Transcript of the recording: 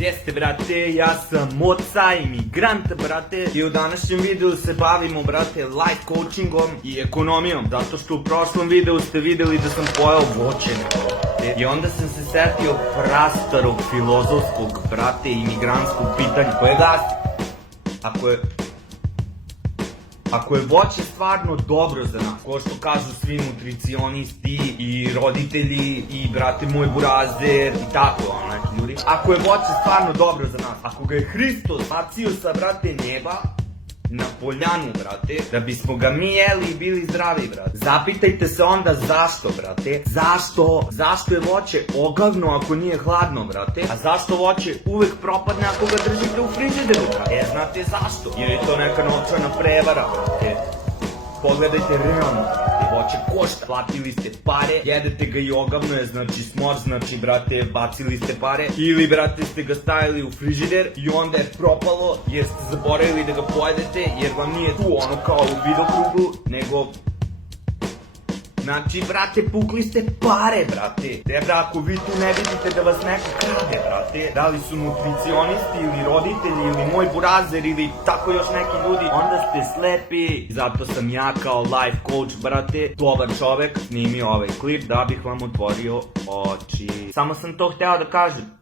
Jeste, brate, ja sam Moca, imigrant, brate, i u današnjem videu se bavimo, brate, life coachingom i ekonomijom, zato što u prošlom videu ste videli da sam pojao voće, brate, i onda sam se setio prastarog filozofskog, brate, imigrantskog pitanja, koje glasi, Ako je voće stvarno dobro za nas, ko što kažu svi nutricionisti i roditelji i brate moj burazer i tako, neki ljudi. Ako je voće stvarno dobro za nas, ako ga je Hristos bacio sa, brate, neba na poljanu, brate, da bismo ga mi jeli i bili zdravi, brate. Zapitajte se onda zašto, brate. Zašto je voće ogavno ako nije hladno, brate? A zašto voće uvek propadne ako ga držite u frižideru, brate? Znate zašto? Jer je to neka novčana prevara, brate. Pogledajte realno, brate, voće košta. Platili ste pare, jedete ga i ogavno je, znači smor, znači, brate, bacili ste pare. Ili, brate, ste ga stavili u frižider i onda je propalo jer ste zaboravili da ga pojedete jer vam nije tu ono kao u vidokrugu, nego... Znači, brate, pukli ste pare, brate. Jer ako vi tu ne vidite da vas neko krade, brate, da li su nutricionisti ili roditelji ili moj burazer ili tako još neki ljudi, onda ste slepi. Zato sam ja kao life coach, brate, dobar čovek, snimio ovaj klip da bih vam otvorio oči. Samo sam to hteo da kažem.